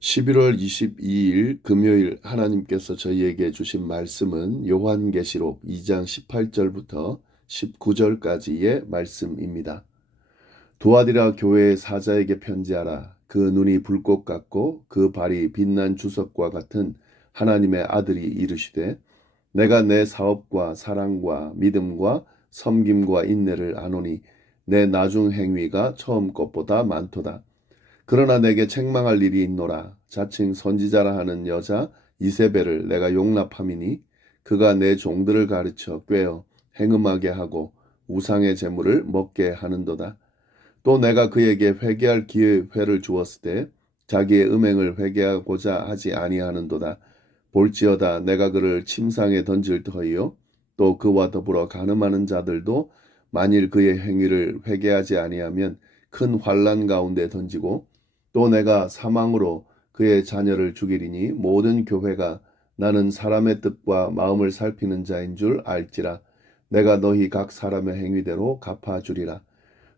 11월 22일 금요일 하나님께서 저희에게 주신 말씀은 요한계시록 2장 18절부터 19절까지의 말씀입니다. 두아디라 교회의 사자에게 편지하라. 그 눈이 불꽃 같고 그 발이 빛난 주석과 같은 하나님의 아들이 이르시되 내가 내 사업과 사랑과 믿음과 섬김과 인내를 아노니 내 나중 행위가 처음 것보다 많도다. 그러나 내게 책망할 일이 있노라. 자칭 선지자라 하는 여자 이세벨을 내가 용납함이니 그가 내 종들을 가르쳐 꿰어 행음하게 하고 우상의 제물을 먹게 하는도다. 또 내가 그에게 회개할 기회를 주었을 때 자기의 음행을 회개하고자 하지 아니하는도다. 볼지어다 내가 그를 침상에 던질 터이요 또 그와 더불어 간음하는 자들도 만일 그의 행위를 회개하지 아니하면 큰 환난 가운데 던지고 또 내가 사망으로 그의 자녀를 죽이리니 모든 교회가 나는 사람의 뜻과 마음을 살피는 자인 줄 알지라. 내가 너희 각 사람의 행위대로 갚아주리라.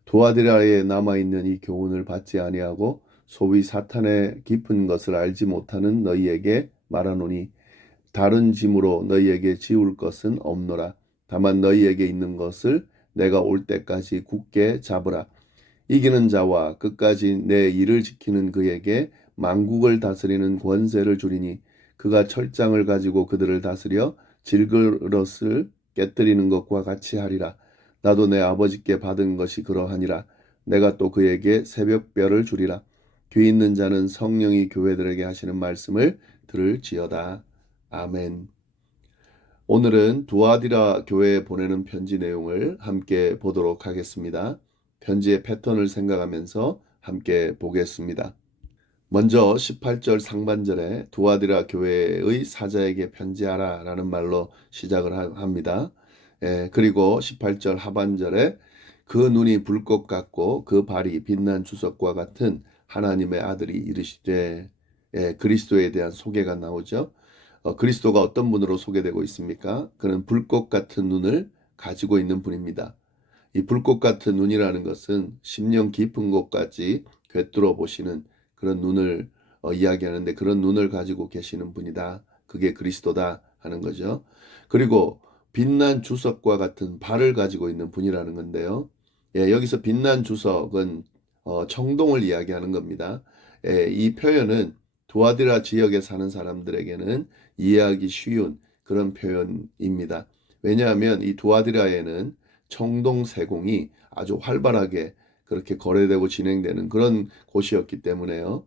두아디라에 남아있는 이 교훈을 받지 아니하고 소위 사탄의 깊은 것을 알지 못하는 너희에게 말하노니 다른 짐으로 너희에게 지울 것은 없노라. 다만 너희에게 있는 것을 내가 올 때까지 굳게 잡으라. 이기는 자와 끝까지 내 일을 지키는 그에게 만국을 다스리는 권세를 주리니 그가 철장을 가지고 그들을 다스려 질그릇을 깨뜨리는 것과 같이 하리라. 나도 내 아버지께 받은 것이 그러하니라. 내가 또 그에게 새벽별을 주리라. 귀 있는 자는 성령이 교회들에게 하시는 말씀을 들을지어다. 아멘. 오늘은 두아디라 교회에 보내는 편지 내용을 함께 보도록 하겠습니다. 편지의 패턴을 생각하면서 함께 보겠습니다. 먼저 18절 상반절에 두아디라 교회의 사자에게 편지하라 라는 말로 시작을 합니다. 그리고 18절 하반절에 그 눈이 불꽃 같고 그 발이 빛난 주석과 같은 하나님의 아들이 이르시되 그리스도에 대한 소개가 나오죠. 그리스도가 어떤 분으로 소개되고 있습니까? 그는 불꽃 같은 눈을 가지고 있는 분입니다. 이 불꽃 같은 눈이라는 것은 심령 깊은 곳까지 꿰뚫어 보시는 그런 눈을 이야기하는데 그런 눈을 가지고 계시는 분이다. 그게 그리스도다 하는 거죠. 그리고 빛난 주석과 같은 발을 가지고 있는 분이라는 건데요. 여기서 빛난 주석은 청동을 이야기하는 겁니다. 이 표현은 두아디라 지역에 사는 사람들에게는 이해하기 쉬운 그런 표현입니다. 왜냐하면 이 두아디라에는 청동세공이 아주 활발하게 그렇게 거래되고 진행되는 그런 곳이었기 때문에요.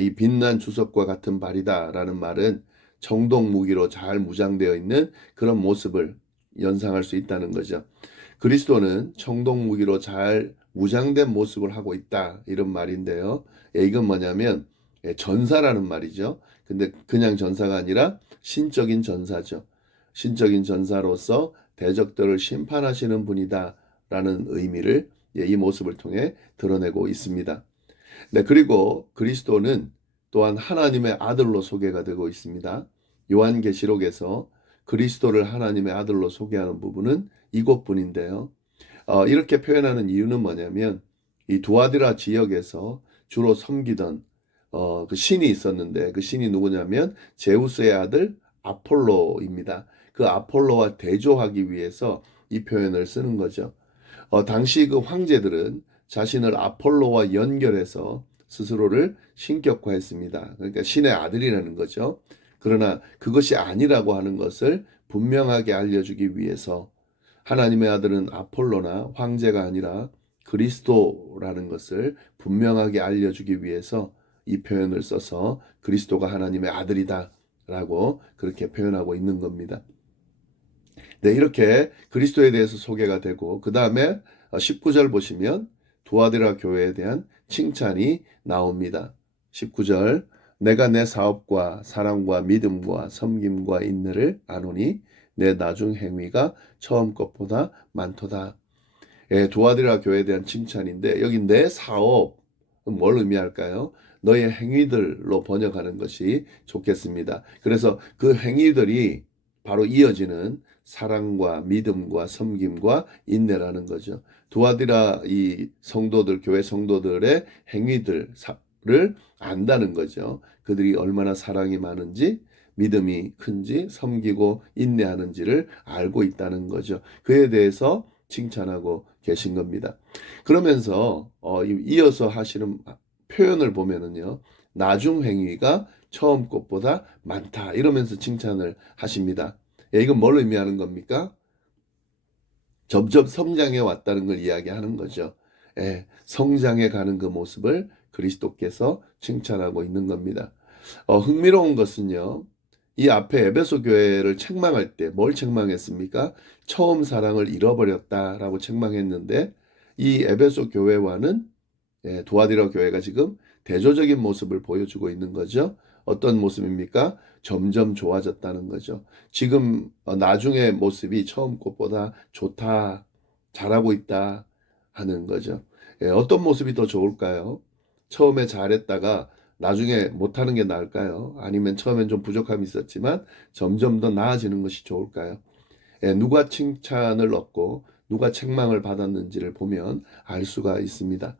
이 빛난 주석과 같은 발이다라는 말은 청동 무기로 잘 무장되어 있는 그런 모습을 연상할 수 있다는 거죠. 그리스도는 청동 무기로 잘 무장된 모습을 하고 있다 이런 말인데요. 이건 뭐냐면 전사라는 말이죠. 근데 그냥 전사가 아니라 신적인 전사죠. 신적인 전사로서 대적들을 심판하시는 분이다라는 의미를 이 모습을 통해 드러내고 있습니다. 네, 그리고 그리스도는 또한 하나님의 아들로 소개가 되고 있습니다. 요한계시록에서 그리스도를 하나님의 아들로 소개하는 부분은 이곳뿐인데요. 이렇게 표현하는 이유는 뭐냐면 이 두아디라 지역에서 주로 섬기던 그 신이 있었는데 그 신이 누구냐면 제우스의 아들 아폴로입니다. 그 아폴로와 대조하기 위해서 이 표현을 쓰는 거죠. 당시 그 황제들은 자신을 아폴로와 연결해서 스스로를 신격화했습니다. 그러니까 신의 아들이라는 거죠. 그러나 그것이 아니라고 하는 것을 분명하게 알려주기 위해서 하나님의 아들은 아폴로나 황제가 아니라 그리스도라는 것을 분명하게 알려주기 위해서 이 표현을 써서 그리스도가 하나님의 아들이다라고 그렇게 표현하고 있는 겁니다. 네, 이렇게 그리스도에 대해서 소개가 되고 그 다음에 19절 보시면 두아디라 교회에 대한 칭찬이 나옵니다. 19절 내가 내 사업과 사랑과 믿음과 섬김과 인내를 아노니 내 나중 행위가 처음 것보다 많도다. 두아디라 교회에 대한 칭찬인데 여기 내 사업은 뭘 의미할까요? 너의 행위들로 번역하는 것이 좋겠습니다. 그래서 그 행위들이 바로 이어지는 사랑과 믿음과 섬김과 인내라는 거죠. 두아디라 이 성도들, 교회 성도들의 행위들, 안다는 거죠. 그들이 얼마나 사랑이 많은지, 믿음이 큰지, 섬기고 인내하는지를 알고 있다는 거죠. 그에 대해서 칭찬하고 계신 겁니다. 그러면서 이어서 하시는 표현을 보면은요, 나중 행위가 처음 것보다 많다 이러면서 칭찬을 하십니다. 이건 뭘 의미하는 겁니까? 점점 성장해 왔다는 걸 이야기하는 거죠. 성장해 가는 그 모습을 그리스도께서 칭찬하고 있는 겁니다. 흥미로운 것은요, 이 앞에 에베소 교회를 책망할 때 뭘 책망했습니까? 처음 사랑을 잃어버렸다라고 책망했는데, 이 에베소 교회와는 두아디라 교회가 지금 대조적인 모습을 보여주고 있는 거죠. 어떤 모습입니까? 점점 좋아졌다는 거죠. 지금 나중의 모습이 처음 것보다 좋다, 잘하고 있다 하는 거죠. 어떤 모습이 더 좋을까요? 처음에 잘했다가 나중에 못하는 게 나을까요? 아니면 처음엔 좀 부족함이 있었지만 점점 더 나아지는 것이 좋을까요? 누가 칭찬을 얻고 누가 책망을 받았는지를 보면 알 수가 있습니다.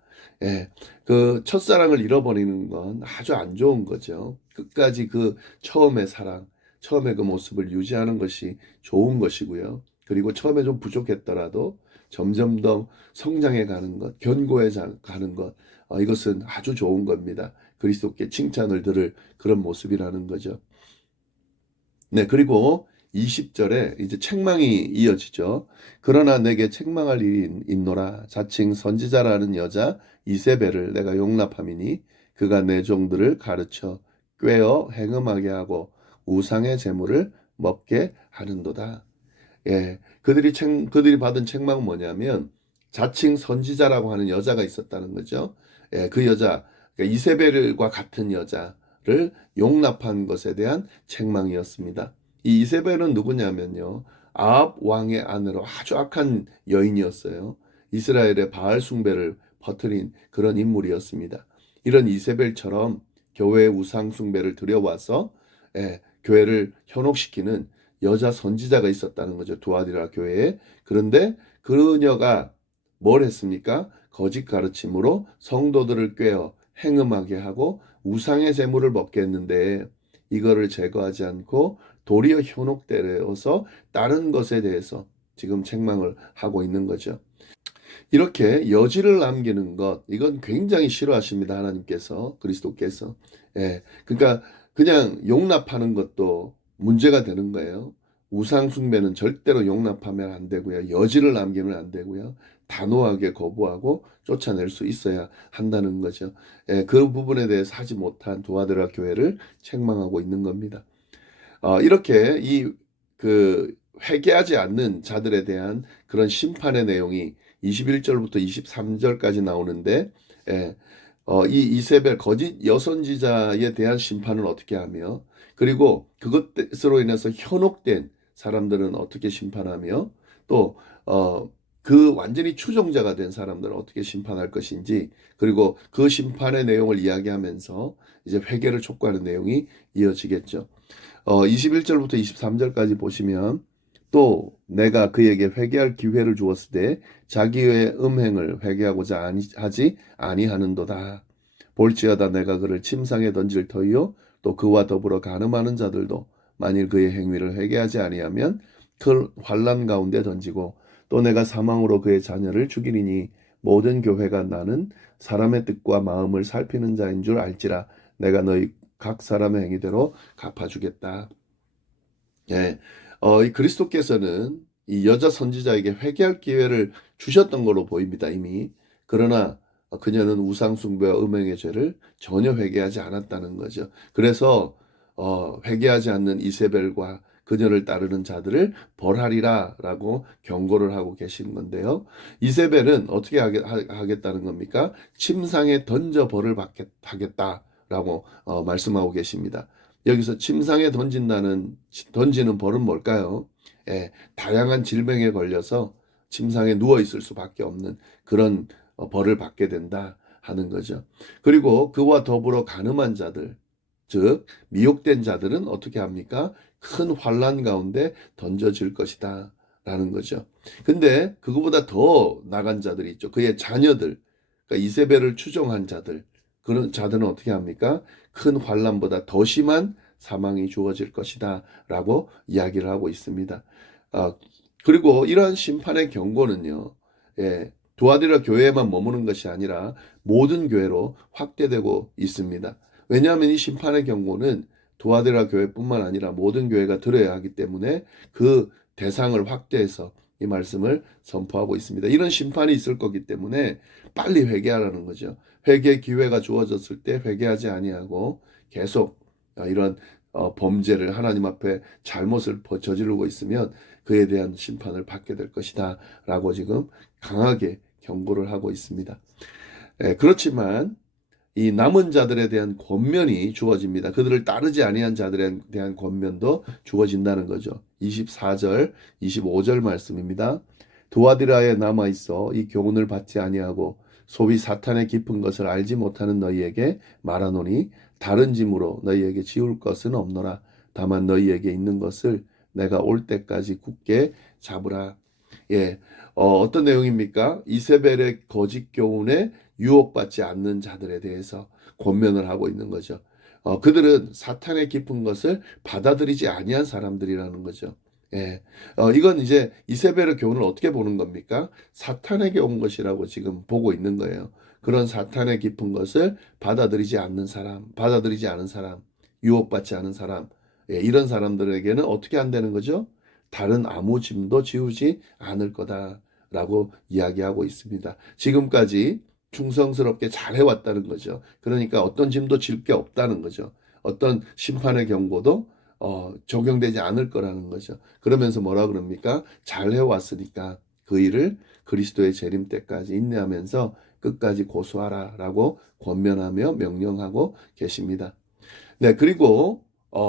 그 첫사랑을 잃어버리는 건 아주 안 좋은 거죠. 끝까지 그 처음의 사랑, 처음의 그 모습을 유지하는 것이 좋은 것이고요. 그리고 처음에 좀 부족했더라도 점점 더 성장해 가는 것, 견고해 가는 것, 이것은 아주 좋은 겁니다. 그리스도께 칭찬을 들을 그런 모습이라는 거죠. 네, 그리고 20절에 이제 책망이 이어지죠. 그러나 내게 책망할 일이 있노라. 자칭 선지자라는 여자 이세벨을 내가 용납함이니 그가 내 종들을 가르쳐 꾀어 행음하게 하고 우상의 재물을 먹게 하는도다. 그들이 받은 책망은 뭐냐면 자칭 선지자라고 하는 여자가 있었다는 거죠. 그 여자, 그러니까 이세벨과 같은 여자를 용납한 것에 대한 책망이었습니다. 이 이세벨은 누구냐면요, 아합 왕의 아내로 아주 악한 여인이었어요. 이스라엘의 바알 숭배를 퍼뜨린 그런 인물이었습니다. 이런 이세벨처럼 교회 우상 숭배를 들여와서 교회를 현혹시키는 여자 선지자가 있었다는 거죠. 두아디라 교회에. 그런데 그녀가 뭘 했습니까? 거짓 가르침으로 성도들을 꾀어 행음하게 하고 우상의 재물을 먹게 했는데 이거를 제거하지 않고 도리어 현혹되어서 다른 것에 대해서 지금 책망을 하고 있는 거죠. 이렇게 여지를 남기는 것, 이건 굉장히 싫어하십니다. 하나님께서, 그리스도께서. 그러니까 그냥 용납하는 것도 문제가 되는 거예요. 우상 숭배는 절대로 용납하면 안 되고요. 여지를 남기면 안 되고요. 단호하게 거부하고 쫓아낼 수 있어야 한다는 거죠. 그 부분에 대해서 하지 못한 두아드라 교회를 책망하고 있는 겁니다. 이렇게 그 회개하지 않는 자들에 대한 그런 심판의 내용이 21절부터 23절까지 나오는데, 이 이세벨 거짓 여선지자에 대한 심판은 어떻게 하며, 그리고 그것으로 인해서 현혹된 사람들은 어떻게 심판하며, 또 그 완전히 추종자가 된 사람들은 어떻게 심판할 것인지, 그리고 그 심판의 내용을 이야기하면서 이제 회개를 촉구하는 내용이 이어지겠죠. 21절부터 23절까지 보시면 또 내가 그에게 회개할 기회를 주었을 때 자기의 음행을 회개하고자 하지 아니하는도다. 볼지어다 내가 그를 침상에 던질 터이요 또 그와 더불어 간음하는 자들도 만일 그의 행위를 회개하지 아니하면 그 환난 가운데 던지고 또 내가 사망으로 그의 자녀를 죽이리니 모든 교회가 나는 사람의 뜻과 마음을 살피는 자인 줄 알지라. 내가 너희 각 사람의 행위대로 갚아주겠다. 이 그리스도께서는 이 여자 선지자에게 회개할 기회를 주셨던 걸로 보입니다, 이미. 그러나 그녀는 우상 숭배와 음행의 죄를 전혀 회개하지 않았다는 거죠. 그래서 회개하지 않는 이세벨과 그녀를 따르는 자들을 벌하리라라고 경고를 하고 계신 건데요. 이세벨은 어떻게 하겠다는 겁니까? 침상에 던져 벌을 하겠다라고 말씀하고 계십니다. 여기서 침상에 던지는 벌은 뭘까요? 다양한 질병에 걸려서 침상에 누워 있을 수밖에 없는 그런 벌을 받게 된다 하는 거죠. 그리고 그와 더불어 간음한 자들, 즉 미혹된 자들은 어떻게 합니까? 큰 환난 가운데 던져질 것이다 라는 거죠. 근데 그거보다 더 나간 자들이 있죠. 그의 자녀들, 그러니까 이세벨을 추종한 자들, 그런 자들은 어떻게 합니까? 큰 환난보다 더 심한 사망이 주어질 것이다 라고 이야기를 하고 있습니다. 그리고 이러한 심판의 경고는요, 두아디라 교회에만 머무는 것이 아니라 모든 교회로 확대되고 있습니다. 왜냐하면 이 심판의 경고는 두아디라 교회뿐만 아니라 모든 교회가 들어야 하기 때문에 그 대상을 확대해서 이 말씀을 선포하고 있습니다. 이런 심판이 있을 거기 때문에 빨리 회개하라는 거죠. 회개 기회가 주어졌을 때 회개하지 아니하고 계속 이런 범죄를 하나님 앞에 잘못을 저지르고 있으면 그에 대한 심판을 받게 될 것이다 라고 지금 강하게 경고를 하고 있습니다. 그렇지만 이 남은 자들에 대한 권면이 주어집니다. 그들을 따르지 아니한 자들에 대한 권면도 주어진다는 거죠. 24절, 25절 말씀입니다. 두아디라에 남아 있어 이 교훈을 받지 아니하고 소위 사탄의 깊은 것을 알지 못하는 너희에게 말하노니 다른 짐으로 너희에게 지울 것은 없노라. 다만 너희에게 있는 것을 내가 올 때까지 굳게 잡으라. 어떤 내용입니까? 이세벨의 거짓 교훈에 유혹받지 않는 자들에 대해서 권면을 하고 있는 거죠. 그들은 사탄의 깊은 것을 받아들이지 아니한 사람들이라는 거죠. 이건 이제 이세벨의 교훈을 어떻게 보는 겁니까? 사탄에게 온 것이라고 지금 보고 있는 거예요. 그런 사탄의 깊은 것을 받아들이지 않는 사람, 받아들이지 않은 사람, 유혹받지 않은 사람, 이런 사람들에게는 어떻게 한다는 거죠? 다른 아무 짐도 지우지 않을 거다라고 이야기하고 있습니다. 지금까지 충성스럽게 잘 해왔다는 거죠. 그러니까 어떤 짐도 질 게 없다는 거죠. 어떤 심판의 경고도 적용되지 않을 거라는 거죠. 그러면서 뭐라 그럽니까? 잘 해왔으니까 그 일을 그리스도의 재림 때까지 인내하면서 끝까지 고수하라라고 권면하며 명령하고 계십니다. 네, 그리고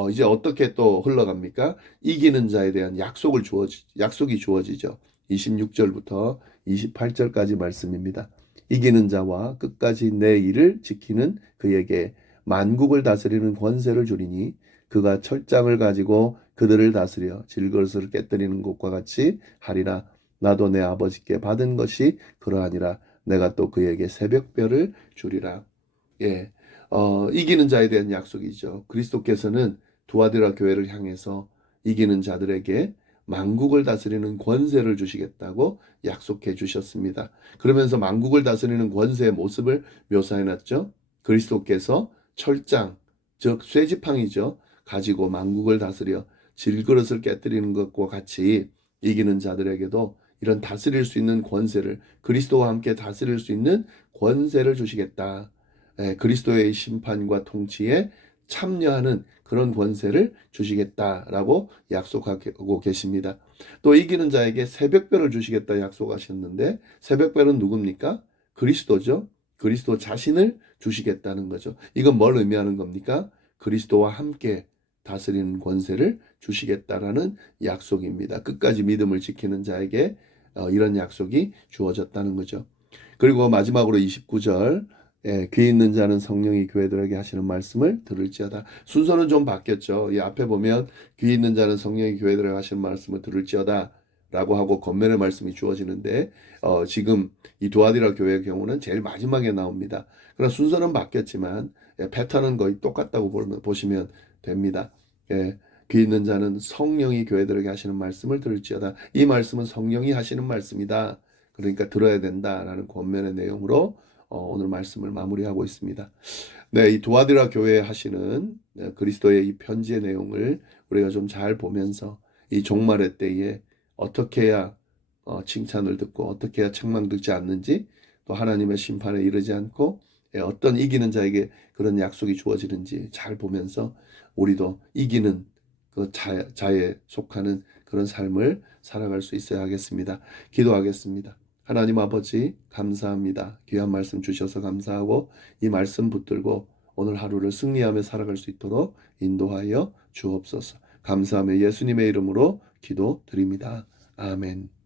이제 어떻게 또 흘러갑니까? 이기는 자에 대한 약속이 주어지죠. 26절부터 28절까지 말씀입니다. 이기는 자와 끝까지 내 일을 지키는 그에게 만국을 다스리는 권세를 주리니 그가 철장을 가지고 그들을 다스려 질것을 깨뜨리는 것과 같이 하리라. 나도 내 아버지께 받은 것이 그러하니라. 내가 또 그에게 새벽별을 주리라. 예, 이기는 자에 대한 약속이죠. 그리스도께서는 두아디라 교회를 향해서 이기는 자들에게 만국을 다스리는 권세를 주시겠다고 약속해 주셨습니다. 그러면서 만국을 다스리는 권세의 모습을 묘사해 놨죠. 그리스도께서 철장, 즉 쇠지팡이죠. 가지고 만국을 다스려 질그릇을 깨뜨리는 것과 같이 이기는 자들에게도 이런 다스릴 수 있는 권세를, 그리스도와 함께 다스릴 수 있는 권세를 주시겠다. 그리스도의 심판과 통치에 참여하는 그런 권세를 주시겠다라고 약속하고 계십니다. 또 이기는 자에게 새벽별을 주시겠다 약속하셨는데 새벽별은 누굽니까? 그리스도죠. 그리스도 자신을 주시겠다는 거죠. 이건 뭘 의미하는 겁니까? 그리스도와 함께 다스리는 권세를 주시겠다라는 약속입니다. 끝까지 믿음을 지키는 자에게 이런 약속이 주어졌다는 거죠. 그리고 마지막으로 29절 귀 있는 자는 성령이 교회들에게 하시는 말씀을 들을지어다. 순서는 좀 바뀌었죠. 이 앞에 보면 귀 있는 자는 성령이 교회들에게 하시는 말씀을 들을지어다 라고 하고 권면의 말씀이 주어지는데 지금 이 두아디라 교회의 경우는 제일 마지막에 나옵니다. 그러나 순서는 바뀌었지만 패턴은 거의 똑같다고 보시면 됩니다. 귀 있는 자는 성령이 교회들에게 하시는 말씀을 들을지어다. 이 말씀은 성령이 하시는 말씀이다. 그러니까 들어야 된다라는 권면의 내용으로 오늘 말씀을 마무리하고 있습니다. 네, 이 두아디라 교회에 하시는 그리스도의 이 편지의 내용을 우리가 좀 잘 보면서 이 종말의 때에 어떻게 해야 칭찬을 듣고 어떻게 해야 책망 듣지 않는지, 또 하나님의 심판에 이르지 않고 어떤 이기는 자에게 그런 약속이 주어지는지 잘 보면서 우리도 이기는 그 자에 속하는 그런 삶을 살아갈 수 있어야 하겠습니다. 기도하겠습니다. 하나님 아버지 감사합니다. 귀한 말씀 주셔서 감사하고 이 말씀 붙들고 오늘 하루를 승리하며 살아갈 수 있도록 인도하여 주옵소서. 감사하며 예수님의 이름으로 기도드립니다. 아멘.